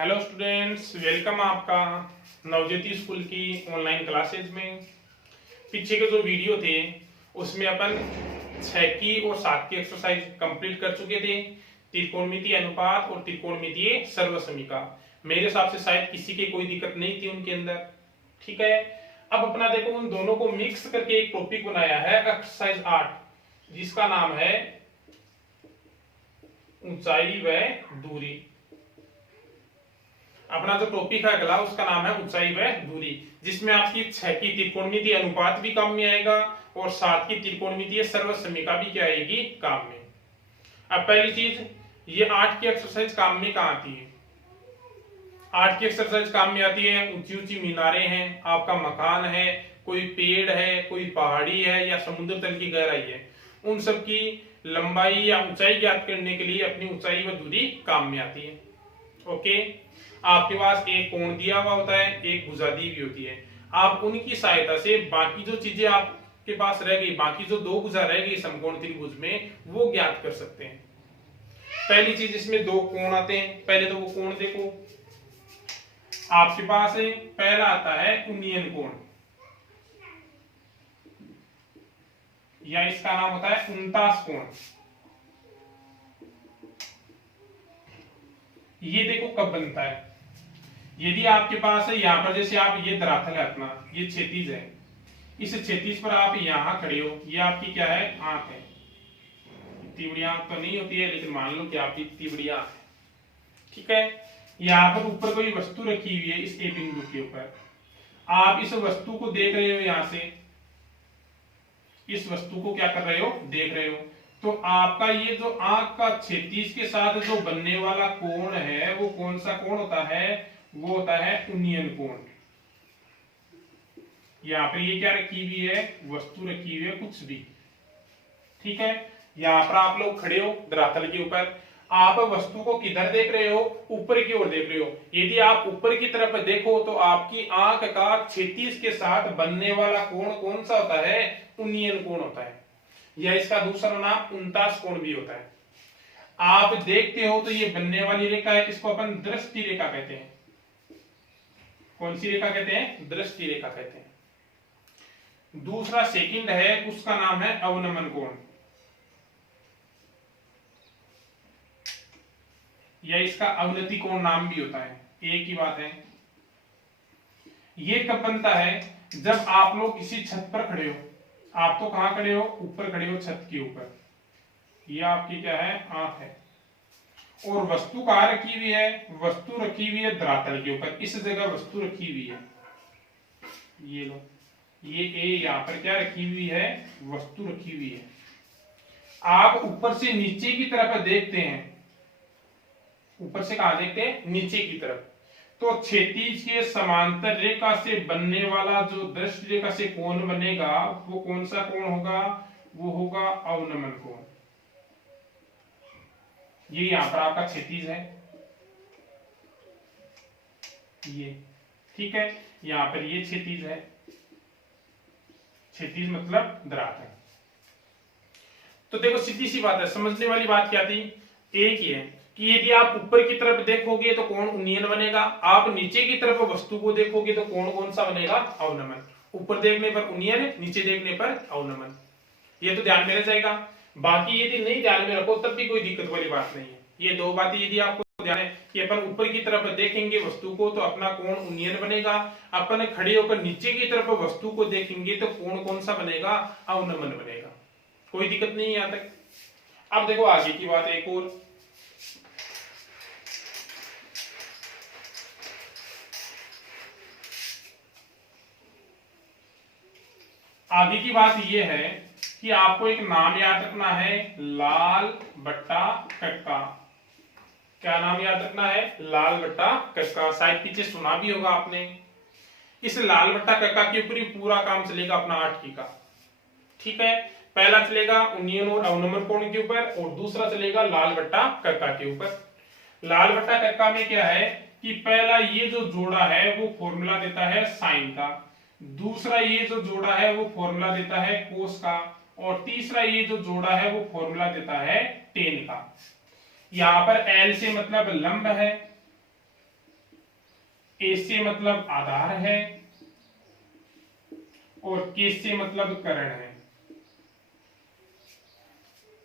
Hello students, welcome आपका Navjyoti school की online classes में। पीछे के जो वीडियो थे उसमें अपन 6 की और 7 की एक्सरसाइज कंप्लीट कर चुके थे, त्रिकोणमितीय अनुपात और त्रिकोणमितीय सर्वसमीका। मेरे हिसाब से शायद किसी की कोई दिक्कत नहीं थी उनके अंदर। ठीक है, अब अपना देखो उन दोनों को मिक्स करके एक टॉपिक बनाया है एक्सरसाइज 8, जिसका नाम है ऊंचाई व दूरी। अपना जो टॉपिक है अगला उसका नाम है ऊंचाई व दूरी, जिसमें आपकी 6 की त्रिकोणमितीय अनुपात भी काम में आएगा और 7 की त्रिकोणमितीय सर्वसमीका भी क्या आएगी काम में। अब पहली चीज, ये 8 की एक्सरसाइज काम में कहाँ आती है? 8 की एक्सरसाइज काम में आती है, ऊंची ऊंची मीनारें हैं, आपका मकान है, कोई पेड़ है, कोई पहाड़ी है या समुद्र तल की गहराई है, उन सब की लंबाई या ऊंचाई ज्ञात करने के लिए अपनी ऊंचाई व दूरी काम में आती है। ओके, आपके पास एक कोण दिया हुआ होता है, एक भुजा दी हुई होती है, आप उनकी सहायता से बाकी जो चीजें आपके पास रह गई, बाकी जो दो भुजा रह गई समकोण त्रिभुज में, वो ज्ञात कर सकते हैं। पहली चीज, इसमें दो कोण आते हैं। पहले तो वो कोण देखो, आपके पास है पहला आता है उन्नयन कोण, या इसका नाम होता है उनतास कोण। ये देखो कब बनता है, यदि आपके पास है यहां पर, जैसे आप ये धरातल है अपना, ये क्षैतिज है, इस क्षैतिज पर आप यहां खड़े हो, ये आपकी क्या है आंख है। इतनी बड़ी आंख तो नहीं होती है, लेकिन मान लो कि आपकी इतनी बड़ी आंख है। ठीक है, यहाँ पर ऊपर कोई वस्तु रखी हुई है, इस ए बिंदु के ऊपर आप इस वस्तु को देख रहे हो, यहां से इस वस्तु को क्या कर रहे हो, देख रहे हो। तो आपका ये जो आंख का क्षैतिज के साथ जो बनने वाला कोण है, वो कौन सा कोण होता है? वो होता है उन्नयन कोण। यहाँ पर ये क्या रखी हुई है, वस्तु रखी हुई है कुछ भी। ठीक है, यहाँ पर आप लोग खड़े हो धरातल के ऊपर, आप वस्तु को किधर देख रहे हो? ऊपर की ओर देख रहे हो। यदि आप ऊपर की तरफ देखो तो आपकी आंख का क्षैतिज के साथ बनने वाला कोण कौन सा होता है? उन्नयन कोण होता है, या इसका दूसरा नाम उनतास कोण भी होता है। आप देखते हो तो ये बनने वाली रेखा है, इसको अपन दृष्टि रेखा कहते हैं। कौन सी रेखा कहते हैं? दृष्टि रेखा कहते हैं। दूसरा सेकंड है, उसका नाम है अवनमन कोण, या इसका अवनति कोण नाम भी होता है, एक ही बात है। ये कब बनता है? जब आप लोग किसी छत पर खड़े हो। आप तो कहां खड़े हो? ऊपर खड़े हो, छत के ऊपर। ये आपकी क्या है? आंख है। और वस्तु कहां रखी हुई है? वस्तु रखी हुई है धरातल के ऊपर, इस जगह वस्तु रखी हुई है। ये लो, ये ए यहां पर क्या रखी हुई है? वस्तु रखी हुई है। आप ऊपर से नीचे की तरफ देखते हैं, ऊपर से कहां देखते हैं? नीचे की तरफ। तो क्षैतिज के समांतर रेखा से बनने वाला जो दृष्टि रेखा से कोण बनेगा, वो कौन सा कोण होगा? वो होगा अवनमन कोण। ये यहां पर आपका क्षैतिज है, ये। ठीक है, यहां पर ये क्षैतिज है, क्षैतिज मतलब धरातल। तो देखो सीधी सी बात है, समझने वाली बात क्या थी? एक ही है कि यदि आप ऊपर की तरफ देखोगे तो कोण उन्नयन बनेगा, आप नीचे की तरफ वस्तु को देखोगे तो कोण कौन सा बनेगा? अवनमन। ऊपर देखने पर उन्नयन, नीचे देखने पर अवनमन। ये तो ध्यान में रह जाएगा। बाकी यदि नहीं ध्यान में रखो तब भी कोई दिक्कत वाली बात नहीं है। ये दो बातें यदि आपको ध्यान है कि अपन ऊपर की तरफ देखेंगे वस्तु को तो अपना कोण उन्नयन बनेगा, अपन खड़े होकर नीचे की तरफ वस्तु को देखेंगे तो कोण कौन सा बनेगा? अवनमन बनेगा। कोई दिक्कत नहीं है यहां तक। अब देखो आगे की बात एक और, आगे की बात यह है कि आपको एक नाम याद रखना है, लाल बट्टा कक्का। क्या नाम याद रखना है? लाल बट्टा कक्का। शायद पीछे सुना भी होगा आपने। इस लाल बट्टा कक्का के ऊपर ही पूरा काम चलेगा अपना 8 की का। ठीक है, पहला चलेगा उन्नयन और अवनमन कोण के ऊपर, और दूसरा चलेगा लाल बट्टा कक्का के ऊपर। लाल बट्टा कक्का में क्या है कि पहला ये जो जोड़ा है वो फॉर्मूला देता है साइन का, दूसरा ये जो जोड़ा है वो फॉर्मूला देता है कोस का, और तीसरा ये जो जोड़ा है वो फॉर्मूला देता है टेन का। यहां पर एल से मतलब लंब है, ए से मतलब आधार है और के से मतलब करण है।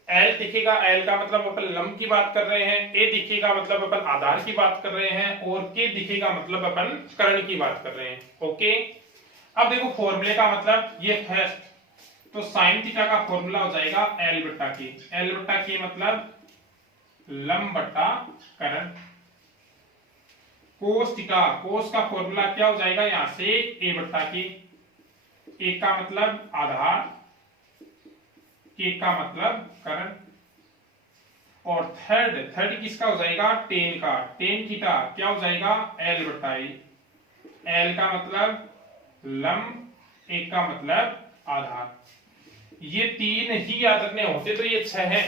एल दिखेगा, एल का मतलब अपन लंब की बात कर रहे हैं, ए दिखेगा मतलब अपन आधार की बात कर रहे हैं, और के दिखेगा मतलब अपन कर्ण की बात कर रहे हैं। ओके, अब देखो फॉर्मूले का मतलब ये फर्स्ट, तो साइन थीटा का फॉर्मूला हो जाएगा एल बट्टा के। एल बट्टा के मतलब लंब बट्टा कर्ण। कोस थीटा, कोस का फॉर्मूला क्या हो जाएगा यहां से ए बट्टा के। ए का मतलब आधार, के का मतलब कर्ण, और थर्ड, थर्ड किसका हो जाएगा टेन का। टेन थीटा क्या हो जाएगा एल बट्टा ए। एल का मतलब लंब, ए का मतलब आधार। ये तीन ही याद रखने होते तो ये 6 है।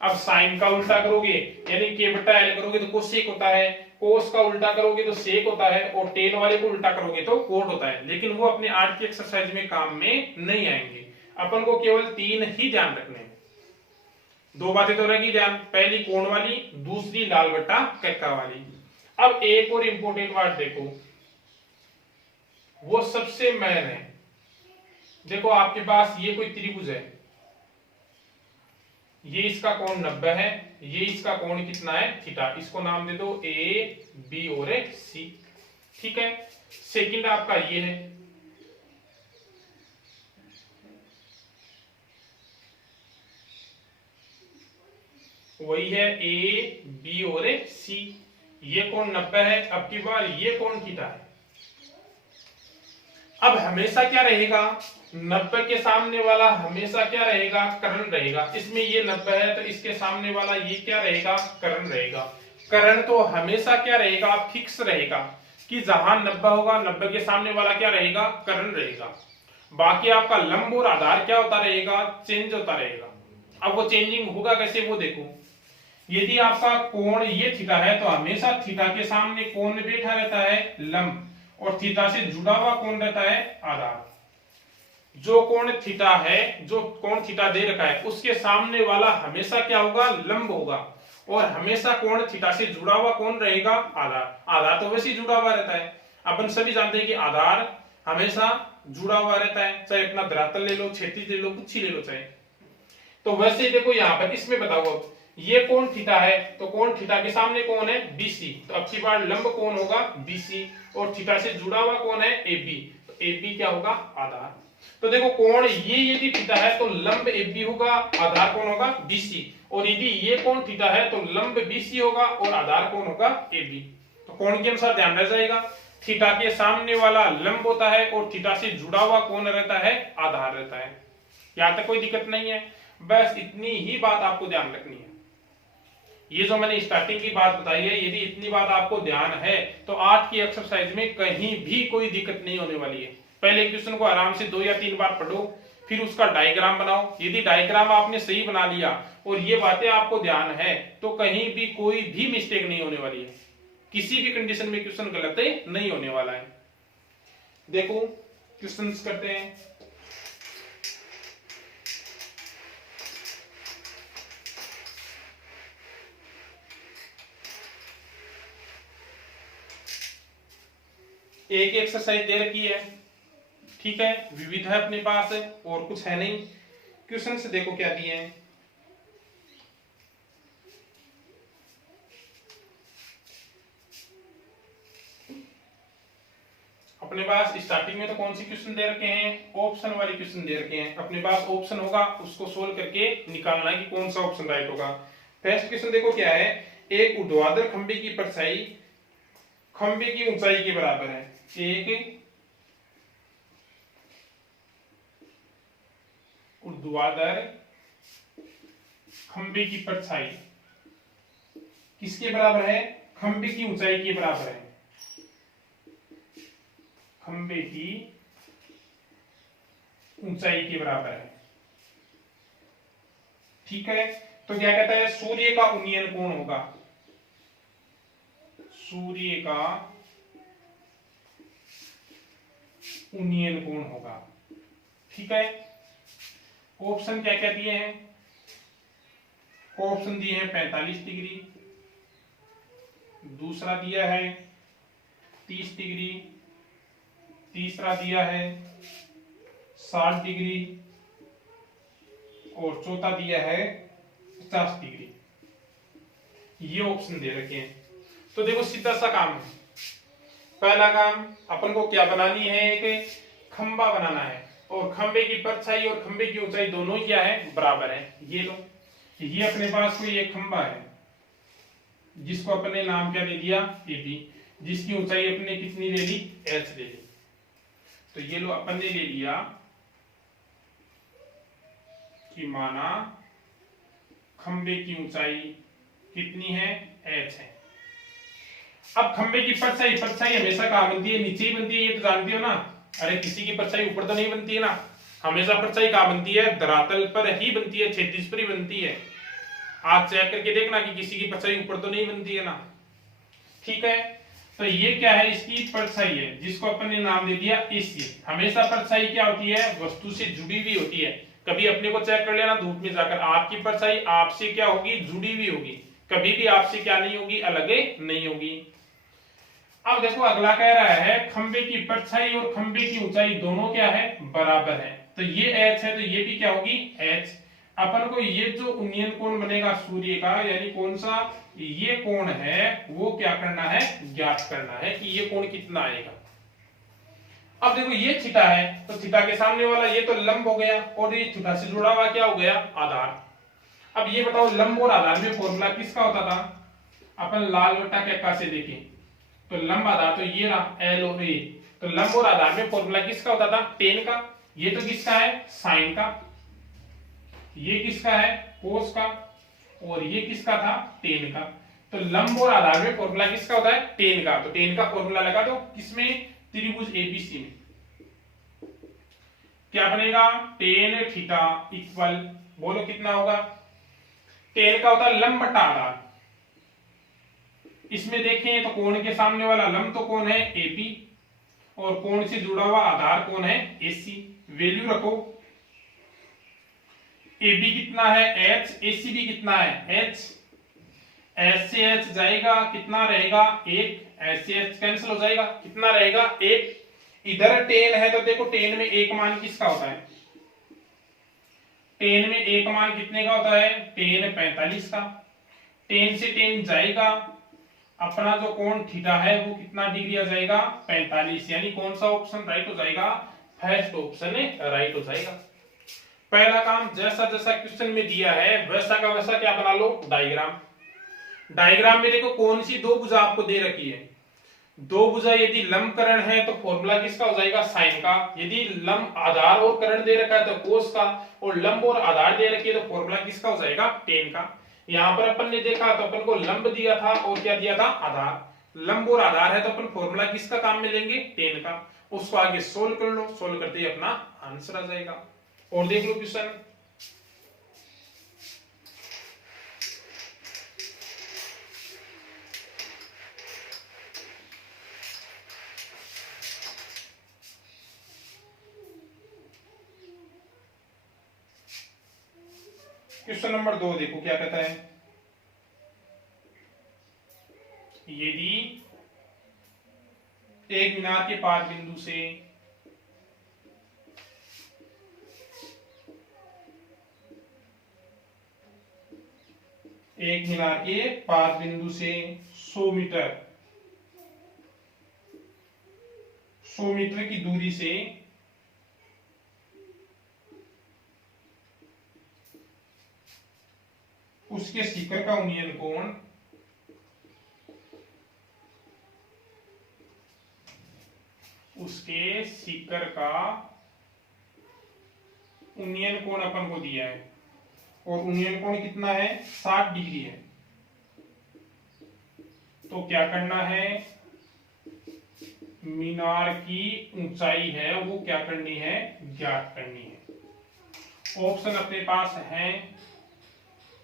अब साइन का उल्टा करोगे यानी के बट्टा एल करोगे तो कोसेक होता है, कोस का उल्टा करोगे तो सेक होता है, और टेन वाले को उल्टा करोगे तो कोट होता है। लेकिन वो अपने आर्ट की एक्सरसाइज में काम में नहीं आएंगे, अपन को केवल तीन ही ध्यान रखने हैं। दो बातें तो रहेगी ध्यान, पहली कोण वाली, दूसरी लाल बट्टा कक्का वाली। अब एक और इंपॉर्टेंट बात देखो, वो सबसे मेन है। देखो आपके पास ये कोई त्रिभुज है, ये इसका कोण 90 है, ये इसका कोण कितना है थीटा। इसको नाम दे दो ए बी और सी। ठीक है, सेकंड आपका ये है, वही है ए बी और सी। ये कोण 90 है, अब की बार ये कोण थीटा है। अब हमेशा क्या रहेगा, 90 के सामने वाला हमेशा क्या रहेगा कर्ण रहेगा। इसमें ये 90 है तो इसके सामने वाला ये क्या रहेगा कर्ण रहेगा। कर्ण तो हमेशा क्या रहेगा फिक्स रहेगा कि जहां 90 होगा 90 के सामने वाला क्या रहेगा कर्ण रहेगा। बाकी आपका लंब और आधार क्या होता रहेगा चेंज होता रहेगा। अब वो चेंजिंग होगा कैसे वो देखो, यदि आपका कोण ये थीटा है तो हमेशा थीटा के सामने कौन बैठा रहता है लंब, और थीटा से जुड़ा हुआ कौन रहता है आधार। जो कोण थीटा है, जो कोण थीटा दे रखा है उसके सामने वाला हमेशा क्या होगा लंब होगा, और हमेशा कोण थीटा से जुड़ा हुआ कौन रहेगा आधार। आधार तो वैसे ही जुड़ा हुआ रहता है, अपन सभी जानते हैं कि आधार हमेशा जुड़ा हुआ रहता है, चाहे अपना धरातल ले लो, क्षैतिज ले लो, कुछ ही ले लो चाहे। तो वैसे ही देखो यहाँ पर इसमें बताओ, ये कोण थीटा है तो कोण थीटा के सामने कौन है बीसी, तो अब की बार लंब कौन होगा बीसी, और थीटा से जुड़ा हुआ कौन है एबी, तो एबी क्या होगा आधार। तो देखो कोण ये यदि थीटा है तो लंब एबी होगा, आधार कौन होगा बीसी, और यदि ये कोण थीटा है तो लंब बीसी होगा और आधार कौन होगा एबी। तो कोण के अनुसार ध्यान रह जाएगा, थीटा के सामने वाला लंब होता है और थीटा से जुड़ा हुआ कौन रहता है आधार रहता है। यहां तक कोई दिक्कत नहीं है, बस इतनी ही बात आपको ध्यान रखनी है। ये जो मैंने स्टार्टिंग की बात बताई है, यदि इतनी बात आपको ध्यान है तो 8 की एक्सरसाइज में कहीं भी कोई दिक्कत नहीं होने वाली है। पहले क्वेश्चन को आराम से 2 या 3 बार पढ़ो, फिर उसका डायग्राम बनाओ। यदि डायग्राम आपने सही बना लिया और ये बातें आपको ध्यान है तो कहीं भी कोई भी मिस्टेक नहीं होने वाली है, किसी भी कंडीशन में क्वेश्चन गलत नहीं होने वाला है। देखो क्वेश्चन करते हैं। एक एक्सरसाइज दे रखी है, ठीक है, विविध है अपने पास और कुछ है नहीं। क्वेश्चन से देखो क्या दिए हैं। अपने पास स्टार्टिंग में तो कौन सी क्वेश्चन दे रखे हैं ऑप्शन वाले क्वेश्चन दे रखे हैं। अपने पास ऑप्शन होगा उसको सोल्व करके निकालना है कि कौन सा ऑप्शन राइट होगा। फर्स्ट क्वेश्चन देखो क्या है, एक ऊर्ध्वाधर खंभे की परछाई खंभे की ऊंचाई के बराबर है। एक ऊर्ध्वाधर खंभे की परछाई किसके बराबर है खंभे की ऊंचाई के बराबर है। खंभे की ऊंचाई के बराबर है, ठीक है। तो क्या कहता है सूर्य का उन्नयन कोण होगा, सूर्य का उन्नयन कोण होगा, ठीक है। ऑप्शन क्या क्या दिए हैं, ऑप्शन दिए हैं 45 डिग्री, दूसरा दिया है 30 डिग्री, तीसरा दिया है 60 डिग्री और चौथा दिया है 50 डिग्री। ये ऑप्शन दे रखे हैं। तो देखो सीधा सा काम है। पहला काम अपन को क्या बनानी है, एक खंबा बनाना है और खंबे की परछाई और खंबे की ऊंचाई दोनों क्या है, बराबर है। ये लो, ये अपने पास कोई एक खंबा है जिसको अपने नाम क्या दे दिया, AB, जिसकी ऊंचाई अपने कितनी ले ली, H ले ली। तो ये लो अपन ने ले लिया कि माना खंबे की ऊंचाई कितनी है, H है। अब खंबे की परछाई, परछाई हमेशा कहाँ बनती है, नीचे ही बनती है, ये तो जानती हो ना। अरे किसी की परछाई ऊपर तो नहीं बनती है ना, हमेशा परछाई कहाँ बनती है, धरातल पर ही बनती है, क्षैतिज पर ही बनती है। आज चेक करके देखना कि किसी की परछाई ऊपर तो नहीं बनती है ना। ठीक है, तो ये क्या है, इसकी परछाई है जिसको अपन ने नाम दे दिया AC। हमेशा परछाई क्या होती है, वस्तु से जुड़ी हुई होती है। कभी अपने को चेक कर लेना धूप में जाकर, आपकी परछाई आपसे क्या होगी, जुड़ी हुई होगी, कभी भी आपसे क्या नहीं होगी, अलग नहीं होगी। अब देखो अगला कह रहा है खंबे की परछाई और खंबे की ऊंचाई दोनों क्या है, बराबर है। तो ये H है तो ये भी क्या होगी, H। अपन को ये जो उन्नयन कोण बनेगा सूर्य का, यानी कौन सा, ये कोण है, वो क्या करना है, ज्ञात करना है कि ये कोण कितना आएगा। अब देखो ये थीटा है, तो थीटा के सामने वाला ये तो लंब हो गया और ये थीटा से जुड़ा हुआ क्या हो गया, आधार। अब ये बताओ लंब और आधार में फॉर्मूला किसका होता था, अपन लाल बट्टा कैका से देखें तो लंब आधार तो ये रहा L और A। तो लंब और आधार में फॉर्मूला किसका होता था, टेन का। ये तो किसका है, साइन का। ये किसका है, कोस का। और ये किसका था, टेन का। तो लंब और आधार में फॉर्मूला किसका होता है, टेन का। तो टेन का फॉर्मूला लगा दो किसमें, त्रिभुज ABC में। क्या बनेगा, टेन थीटा इक्वल, बोलो कितना होगा, टेन का होता है लंब बटा आधार। इसमें देखें तो कोण के सामने वाला लंब तो कौन है, AB, और कोण से जुड़ा हुआ आधार कौन है, AC। वैल्यू रखो, AB कितना है H, AC भी कितना है H। S से H जाएगा, कितना रहेगा 1, S से H कैंसिल हो जाएगा, कितना रहेगा 1। इधर टेन है तो देखो टेन में एक मान किसका होता है, टेन में एक मान कितने का होता है, टेन 45 का। टेन से टेन जाएगा, अपना जो कोण थीटा है वो कितना डिग्री आ जाएगा, 45। यानी कौन सा ऑप्शन राइट हो जाएगा, फर्स्ट ऑप्शन राइट हो जाएगा। पहला काम जैसा जैसा क्वेश्चन में दिया है वैसा का वैसा क्या बना लो, डायग्राम। डायग्राम में देखो कौन सी दो भुजा आपको दे रखी है, दो भुजा यदि लंब करण है तो फॉर्मूला किसका हो जाएगा, साइन का। यदि लंब आधार और करण दे रखा है तो कोस का, और लंब और आधार दे रखी है तो फॉर्मूला किसका हो जाएगा, टेन का। यहाँ पर अपन ने देखा तो अपन को लंब दिया था और क्या दिया था, आधार। लंब और आधार है तो अपन फॉर्मूला किसका काम में लेंगे, टेन का। उसको आगे सोल्व कर लो, सोल्व करते ही अपना आंसर आ जाएगा। और देख लो क्वेश्चन, क्वेश्चन नंबर 2 देखो क्या कहता है, यदि एक मीनार के पाद बिंदु से एक मीनार के पाद बिंदु से 100 मीटर की दूरी से उसके शिखर का उन्नयन कोण उन्नयन कोण अपन को दिया है और उन्नयन कोण कितना है, 60 डिग्री है। तो क्या करना है, मीनार की ऊंचाई है वो क्या करनी है, ज्ञात करनी है। ऑप्शन अपने पास है,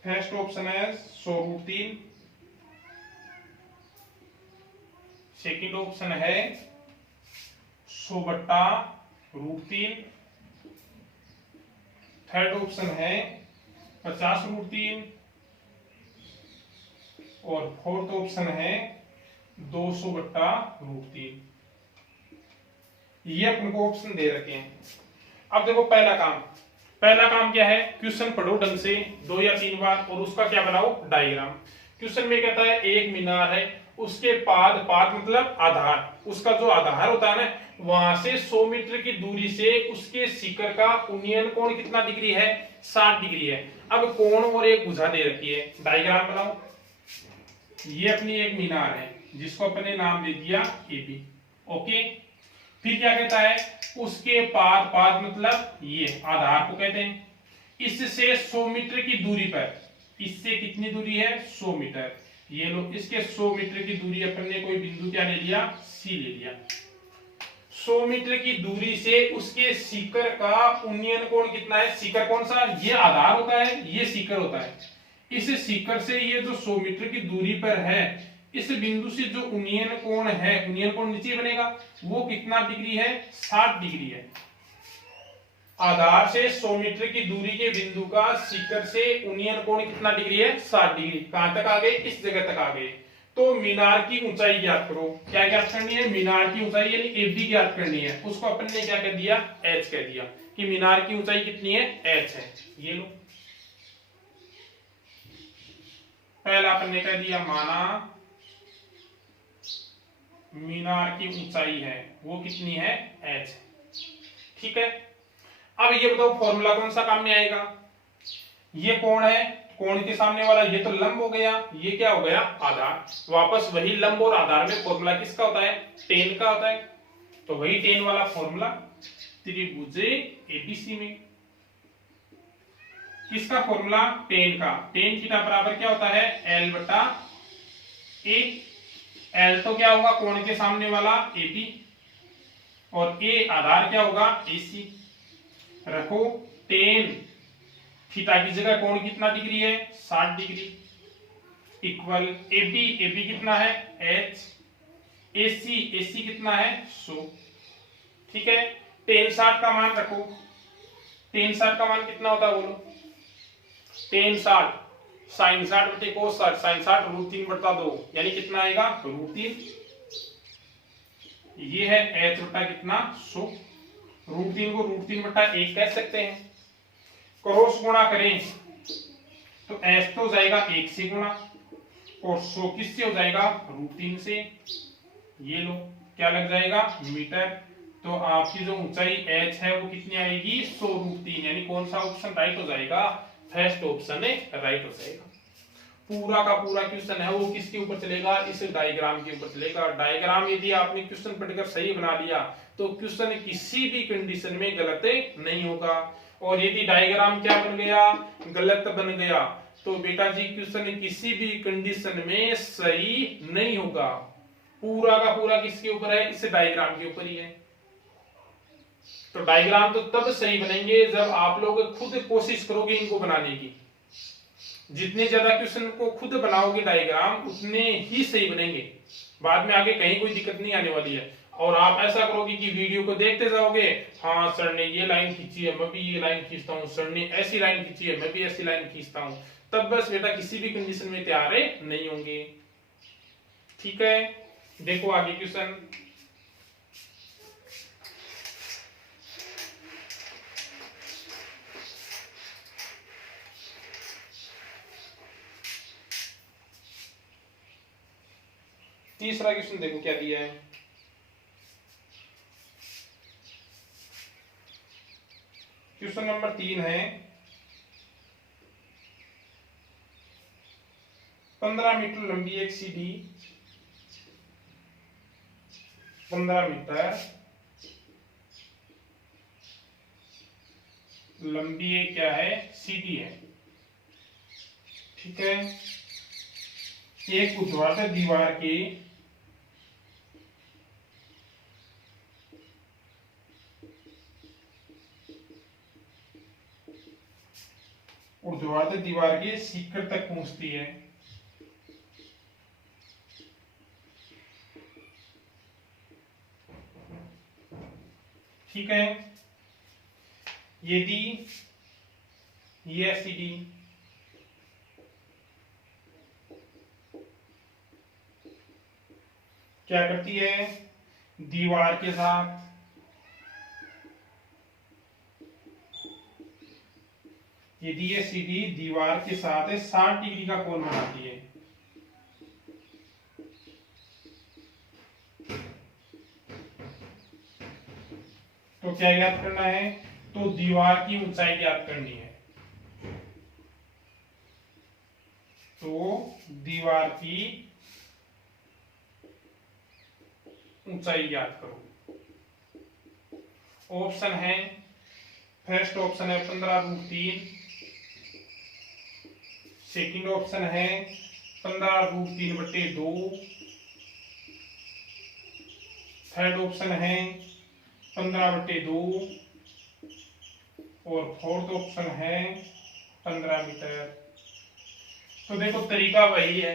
फर्स्ट ऑप्शन है 100√3, सेकंड ऑप्शन है 100/√3, थर्ड ऑप्शन है 50√3 और फोर्थ ऑप्शन है 200/√3। ये अपन को ऑप्शन दे रखे हैं। अब देखो पहला काम क्या है, क्वेश्चन पढ़ो ढंग से 2 या 3 बार और उसका क्या बनाओ डायग्राम। क्वेश्चन में कहता है एक मीनार है, उसके पाद मतलब आधार, उसका जो आधार होता है ना, वहां से 100 मीटर की दूरी से उसके शिखर का उन्नयन कोण कितना डिग्री है, 60 डिग्री है। अब कोण और एक भुजा दे रखी है, डायग्राम बनाओ। ये अपनी एक मीनार है जिसको अपने नाम दे दिया AB। ओके, फिर क्या कहता है, उसके पाद मतलब ये आधार को कहते हैं, इससे 100 मीटर की दूरी पर, इससे कितनी दूरी है 100 मीटर, ये लो इसके 100 मीटर की दूरी अपन ने कोई बिंदु क्या ले लिया, C ले लिया। 100 मीटर की दूरी से उसके शिखर का उन्नयन कोण कितना है, शिखर कौन सा, ये आधार होता है, ये शिखर होता है। इस शिखर से ये जो 100 मीटर की दूरी पर है, इस बिंदु से जो उन्नयन कोण है, उन्नयन कोण नीचे बनेगा, वो कितना डिग्री है, 60 डिग्री है। आधार से 100 मीटर की दूरी के बिंदु का शिखर से उन्नयन कोण कितना डिग्री है, 60 डिग्री। कहां तक आ गए, इस जगह तक आ गए। तो मीनार की ऊंचाई ज्ञात करो। क्या ज्ञात करनी है, मीनार की ऊंचाई यानी AB ज्ञात करनी है। उसको अपन ने क्या कह दिया, H कह दिया कि मीनार की ऊंचाई कितनी है, H है। ये लो, पहला अपन ने कह दिया माना मीनार की ऊंचाई है वो कितनी है, H। ठीक है, अब ये बताओ फॉर्मूला कौन सा काम में आएगा। ये कोण है, कोण के सामने वाला ये तो लंब हो गया, ये क्या हो गया आधार। वापस वही लंब और आधार में फॉर्मूला किसका होता है, टेन का होता है। तो वही टेन वाला फॉर्मूला त्रिभुज ABC में किसका फॉर्मूला, टेन का। टेन थीटा बराबर क्या होता है, L/A। L तो क्या होगा, कोण के सामने वाला AB, और A आधार क्या होगा, AC। रखो टेन थीटा की जगह कोण कितना डिग्री है, 60 डिग्री, इक्वल AB कितना है H, AC कितना है 100। ठीक है, टेन 60 का मान रखो। टेन 60 का मान कितना होता है बोलो, टेन 60 साइन 60 बटे कोस 60, साइन 60 √3/2 यानी कितना आएगा, √3। ये है H बटा कितना 100, √3 को √3/1 कह सकते हैं। क्रॉस गुणा करें तो H तो जाएगा 1 से गुणा, और 100 किससे हो जाएगा, √3 से। ये लो क्या लग जाएगा, मीटर। तो आपकी जो ऊंचाई H है वो कितनी आएगी, 100√3। यानी कौन सा ऑप्शन राइट हो जाएगा, फर्स्ट ऑप्शन राइट हो जाएगा। पूरा का पूरा क्वेश्चन है वो किसके ऊपर चलेगा, इस डायग्राम के ऊपर चलेगा। डायग्राम यदि आपने क्वेश्चन पढ़कर सही बना लिया तो क्वेश्चन किसी भी कंडीशन में गलत नहीं होगा। और यदि डायग्राम क्या बन गया, गलत बन गया, तो बेटा जी क्वेश्चन किसी भी कंडीशन में सही नहीं होगा। पूरा का पूरा किसके ऊपर है, इस डायग्राम के ऊपर ही है। तो डायग्राम तो तब सही बनेंगे जब आप लोग खुद कोशिश करोगे इनको बनाने की। जितने ज्यादा क्वेश्चन को खुद बनाओगे डायग्राम, उतने ही सही बनेंगे। बाद में आगे कहीं कोई दिक्कत नहीं आने वाली है। और आप ऐसा करोगे कि वीडियो को देखते जाओगे, हाँ सर ने ये लाइन खींची है, मैं भी ये लाइन खींचता हूँ, सर ने ऐसी लाइन खींची है, मैं भी ऐसी लाइन खींचता हूँ, तब बस बेटा किसी भी कंडीशन में तैयार नहीं होंगे। ठीक है, देखो आगे क्वेश्चन। तीसरा क्वेश्चन देखो क्या दिया है। क्वेश्चन नंबर 3 है, 15 मीटर लंबी एक सीढ़ी, 15 मीटर लंबी एक क्या है, सीढ़ी है। ठीक है, एक ऊर्ध्वाधर दीवार के शिखर तक पहुंचती है। ठीक है, यदि ये सीढ़ी क्या करती है, दीवार के साथ यदि ये सीधी दीवार के साथ 60 डिग्री का कोण बनाती है, तो क्या याद करना है, तो दीवार की ऊंचाई ज्ञात करनी है। तो दीवार की ऊंचाई ज्ञात करो। ऑप्शन है, फर्स्ट ऑप्शन है 15√3, सेकंड ऑप्शन है 15√3/2, थर्ड ऑप्शन है 15/2 और फोर्थ ऑप्शन है 15 मीटर। तो देखो तरीका वही है,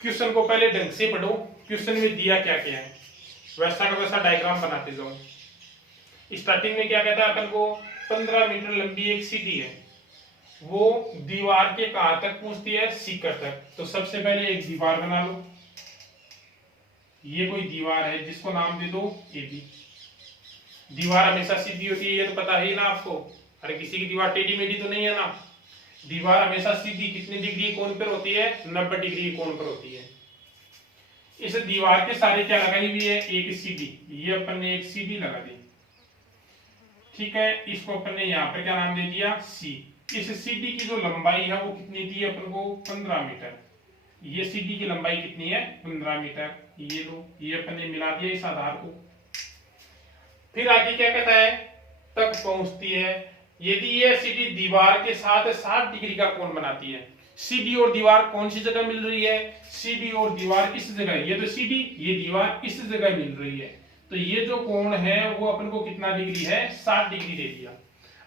क्वेश्चन को पहले ढंग से पढ़ो, क्वेश्चन में दिया क्या क्या है वैसा का वैसा डायग्राम बनाते जाओ। स्टार्टिंग में क्या कहता है अपन को, 15 मीटर लंबी एक सीढ़ी है, वो दीवार के कहां तक पहुंचती है, शिखर तक। तो सबसे पहले एक दीवार बना लो, ये कोई दीवार है जिसको नाम दे दो AB। दीवार हमेशा सीधी होती है, ये तो पता ही ना आपको, अरे किसी की दीवार टेढ़ी मेढ़ी तो नहीं है ना। दीवार हमेशा सीधी कितनी डिग्री कोण पर होती है, 90 डिग्री कोण पर होती है। इस दीवार के सारे क्या लगाई हुई है, एक सीढ़ी, ये अपन ने एक सीढ़ी लगा दी, ठीक है। इसको अपन ने यहाँ पे क्या नाम दे दिया, C। इस सीढ़ी की जो लंबाई है वो कितनी दी है अपन को, 15 मीटर। ये सीढ़ी की लंबाई कितनी है, 15 मीटर। ये लो, ये अपन ने मिला दिया इस आधार को। फिर आगे क्या कहता है, तक पहुंचती है। यदि ये सीढ़ी दीवार के साथ 60 डिग्री का कोण बनाती है, सीढ़ी और दीवार कौन सी जगह मिल रही है, सीढ़ी और दीवार इस जगह, ये तो सीढ़ी ये दीवार इस जगह मिल रही है, तो ये जो कोण है वो अपन को कितना डिग्री है, 60 डिग्री दे दिया।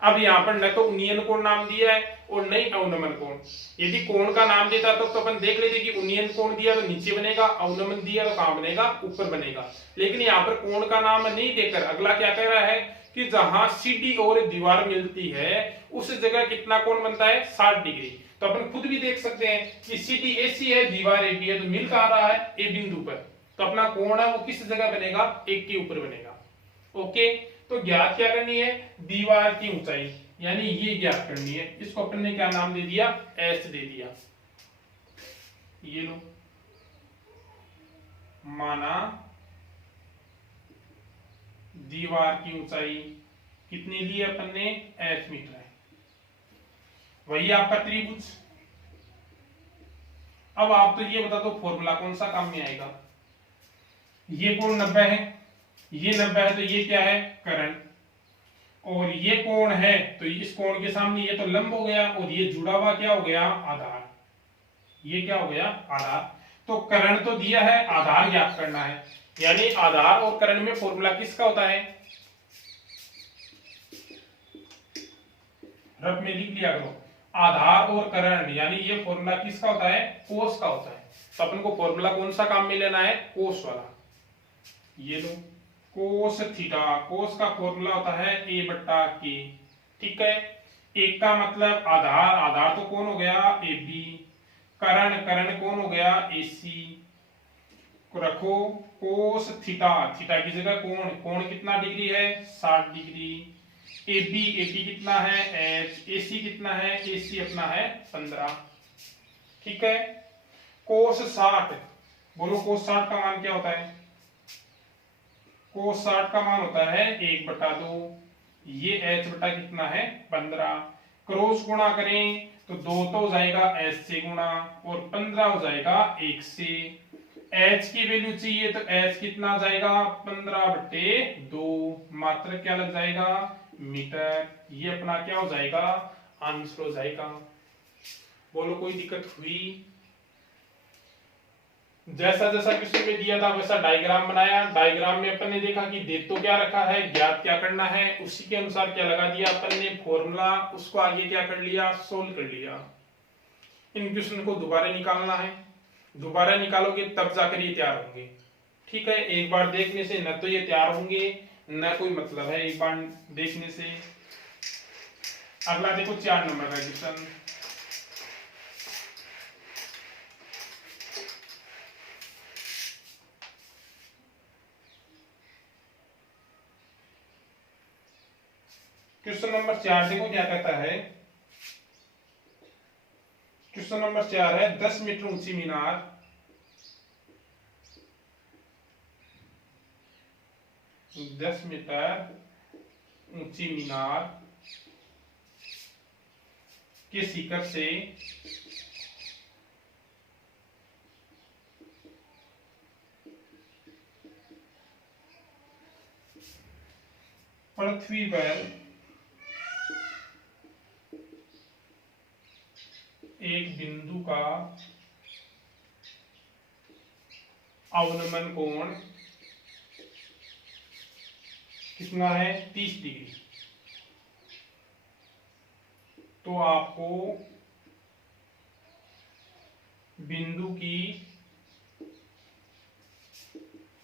अब यहाँ पर न तो उन्नयन कोण नाम दिया है और नहीं अवनमन कोण। यदि कोण का नाम देता तो अपन देख लेते कि उन्नयन कोण दिया तो नीचे बनेगा, अवनमन दिया तो कहां बनेगा, ऊपर बनेगा। लेकिन यहाँ पर कोण का नाम नहीं देकर अगला क्या कह रहा है कि जहां सीढ़ी और दीवार मिलती है उस जगह कितना कोण बनता है, 60 डिग्री। तो अपन खुद भी देख सकते हैं कि सीढ़ी AC है, दीवार AB है, तो मिल कहां रहा है, A बिंदु पर। तो अपना कोण है वो किस जगह बनेगा, 1 के ऊपर बनेगा। ओके, तो ज्ञात क्या करनी है, दीवार की ऊंचाई, यानी ये ज्ञात करनी है। इसको अपन ने क्या नाम दे दिया, S दे दिया। ये लो, माना दीवार की ऊंचाई कितनी ली है अपन ने, H मीटर है। वही आपका त्रिभुज। अब आप तो ये बता दो फॉर्मूला कौन सा काम में आएगा। ये कोण 90 है, ये 90 है, तो ये क्या है, करण। और ये कोण है तो इस कोण के सामने ये तो लंब हो गया, और ये जुड़ा हुआ क्या हो गया, आधार। ये क्या हो गया, आधार। तो करण तो दिया है, आधार ज्ञात करना है। यानी आधार और करण में फॉर्मूला किसका होता है, रफ में लिख लिया करो, आधार और करण, यानी ये फॉर्मूला किसका होता है, कोस का होता है। तो अपन को फॉर्मूला कौन सा काम में लेना है, कोस वाला। ये लो, कोस थीटा, कोस का फॉर्मूला होता है A/K, ठीक है। एक का मतलब आधार, आधार तो कौन हो गया, AB। करण, करण कौन हो गया, AC। रखो कोस थीटा, थीटा की जगह कोण, कोण कितना डिग्री है, 60 डिग्री। AB, AB कितना है, H। AC कितना है, AC अपना है 15, ठीक है। कोस 60, बोलो कोस 60 का मान क्या होता है, कोस 60 का मान होता है 1/2। ये H बटा कितना है, 15। क्रॉस गुणा करें तो 2 तो हो जाएगा H से गुणा, और 15 हो जाएगा 1 से। H की वैल्यू चाहिए तो H कितना आ जाएगा, 15/2, मात्र क्या लग जाएगा, मीटर। ये अपना क्या हो जाएगा, आंसर हो जाएगा। बोलो कोई दिक्कत हुई। जैसा जैसा क्वेश्चन में दिया था वैसा डायग्राम बनाया, डायग्राम में अपन ने देखा कि दे तो क्या रखा है, ज्ञात क्या करना है, उसी के अनुसार क्या लगा दिया अपन ने फॉर्मूला, उसको आगे क्या कर लिया, सोल्व कर लिया। इन क्वेश्चन को दोबारा निकालना है, दोबारा निकालोगे तब जाकर ये तैयार होंगे, ठीक है। एक बार देखने से न तो ये तैयार होंगे न कोई मतलब है एक बार देखने से। अगला देखो 4 नंबर का क्वेश्चन। क्वेश्चन नंबर 4 देखो क्या कहता है। क्वेश्चन नंबर 4 है 10 मीटर ऊंची मीनार 10 मीटर ऊंची मीनार के शिखर से पृथ्वी पर एक बिंदु का अवनमन कोण कितना है 30 डिग्री। तो आपको बिंदु की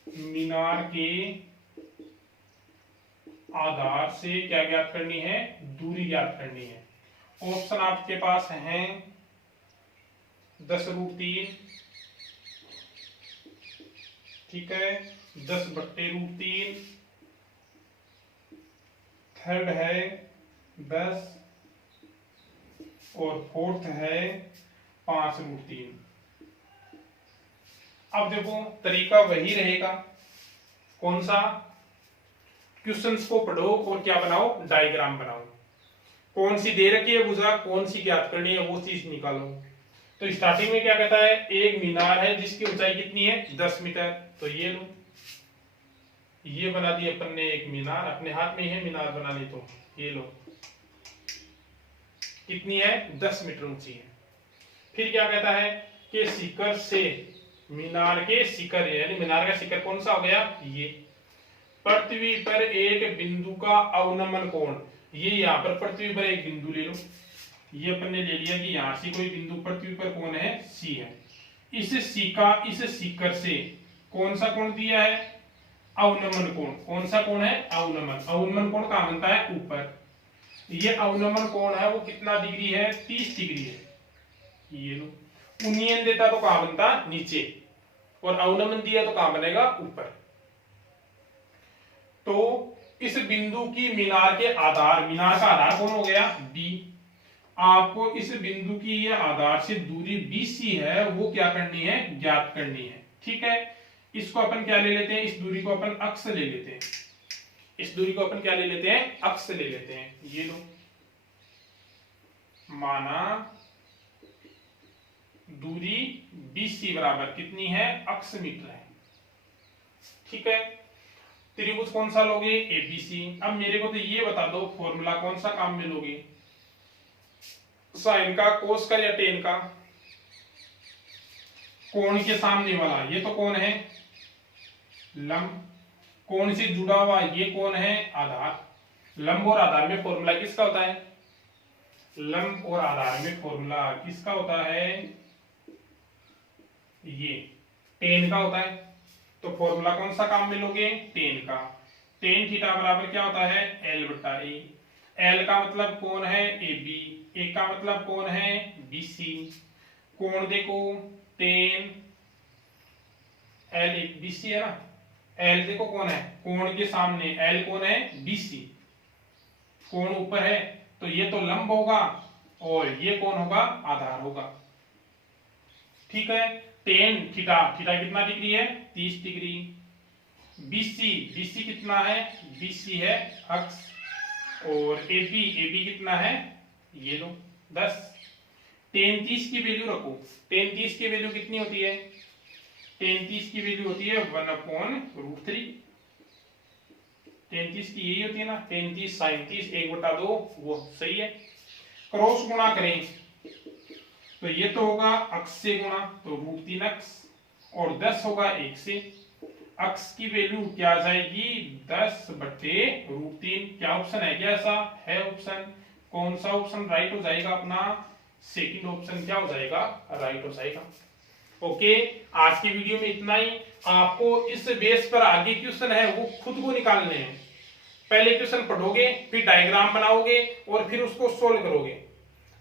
मीनार के आधार से क्या ज्ञात करनी है, दूरी ज्ञात करनी है। ऑप्शन आपके पास हैं 10√3, ठीक है, 10/√3, थर्ड है 10 और फोर्थ है 5√3। अब देखो तरीका वही रहेगा, कौन सा, क्वेश्चंस को पढ़ो और क्या बनाओ, डायग्राम बनाओ। कौन सी दे रखी है भुजा, कौन सी ज्ञात करनी है वो चीज निकालो। तो स्टार्टिंग में क्या कहता है, एक मीनार है जिसकी ऊंचाई कितनी है 10 मीटर। तो ये लो, ये बना दी अपन ने एक मीनार, अपने हाथ में ही है मीनार बनानी। तो ये लो कितनी है 10 मीटर ऊंची है। फिर क्या कहता है कि शिखर से मीनार के शिखर, यानी मीनार का शिखर कौन सा हो गया, ये पृथ्वी पर एक बिंदु का अवनमन कोण, ये यहाँ पर पृथ्वी पर एक बिंदु ले लो। ये अपन ने ले लिया कि यहां से कोई बिंदु पृथ्वी पर कौन है, सी है। इस शिखर से कौन सा कोण दिया है, अवनमन कोण। कौन सा कोण है, अवनमन। अवनमन कोण कहां बनता है, ऊपर। ये अवनमन कोण है वो कितना डिग्री है, 30 डिग्री है। ये लो, उन्नयन देता तो कहां बनता, नीचे, और अवनमन दिया तो कहां बनेगा, ऊपर। तो इस बिंदु की मीनार के आधार, मीनार का आधार कौन हो गया, बी। आपको इस बिंदु की ये आधार से दूरी BC है वो क्या करनी है, ज्ञात करनी है, ठीक है। इसको अपन क्या ले लेते हैं, इस दूरी को अपन अक्ष ले लेते हैं। इस दूरी को अपन क्या ले लेते हैं, अक्ष ले लेते हैं। ये लो, माना दूरी BC बराबर कितनी है, अक्ष मीटर है, ठीक है। त्रिभुज कौन सा लोगे, ABC। अब मेरे को तो ये बता दो फॉर्मूला कौन सा काम में लोगे, साइन का, कोस का या टेन का। कोण के सामने वाला ये तो कौन है, लंब। कोण से जुड़ा हुआ ये कौन है, आधार। लंब और आधार में फॉर्मूला किसका होता है, लंब और आधार में फॉर्मूला किसका होता है, ये टेन का होता है। तो फॉर्मूला कौन सा काम में लोगे, टेन का। टेन थीटा बराबर क्या होता है, L/A। L का मतलब कौन है, AB। A का मतलब कौन है, BC। कोण देखो टेन, L BC है ना। L देखो कौन है, कोण के सामने L कौन है, BC। कोण ऊपर है तो ये तो लंब होगा और ये कौन होगा, आधार होगा, ठीक है। टेन थीटा, थीटा कितना डिग्री है, 30 डिग्री। BC कितना है, BC है अक्ष। और AB कितना है, ये लो 10। टेन 30 की वैल्यू रखो, टेन 30 की वैल्यू कितनी होती है, टेन 30 की वैल्यू होती है 1/√3। टेन 30 की यही होती है ना, टेन 30 sin 30 1/2, वो सही है। क्रॉस गुणा करें तो ये तो होगा अक्ष से गुणा, तो √3 अक्ष, और 10 होगा 1 से। अक्ष की वैल्यू क्या आ जाएगी, 10/√3। क्या ऑप्शन है, क्या ऐसा है ऑप्शन, कौन सा ऑप्शन राइट हो जाएगा अपना, सेकंड ऑप्शन क्या हो जाएगा, राइट हो जाएगा। ओके, आज की वीडियो में इतना ही। आपको इस बेस पर आगे क्वेश्चन है वो खुद को निकालने हैं। पहले क्वेश्चन पढ़ोगे, फिर डायग्राम बनाओगे और फिर उसको सोल्व करोगे।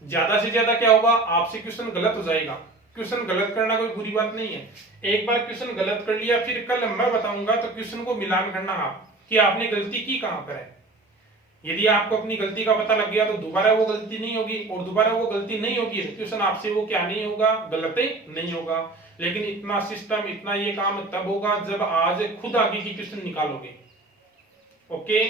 ज्यादा से ज्यादा क्या होगा, आपसे क्वेश्चन गलत हो जाएगा। क्वेश्चन गलत करना कोई बुरी बात नहीं है, एक बार क्वेश्चन गलत कर लिया फिर कल मैं बताऊंगा तो क्वेश्चन को मिलान करना आप कि आपने गलती की कहां पर है। यदि आपको अपनी गलती का पता लग गया तो दोबारा वो गलती नहीं होगी, और दोबारा वो गलती नहीं होगी सिचुएशन आपसे वो क्या नहीं होगा, गलत नहीं होगा। लेकिन इतना सिस्टम, इतना ये काम तब होगा जब आज खुद आगे की क्वेश्चन निकालोगे। ओके।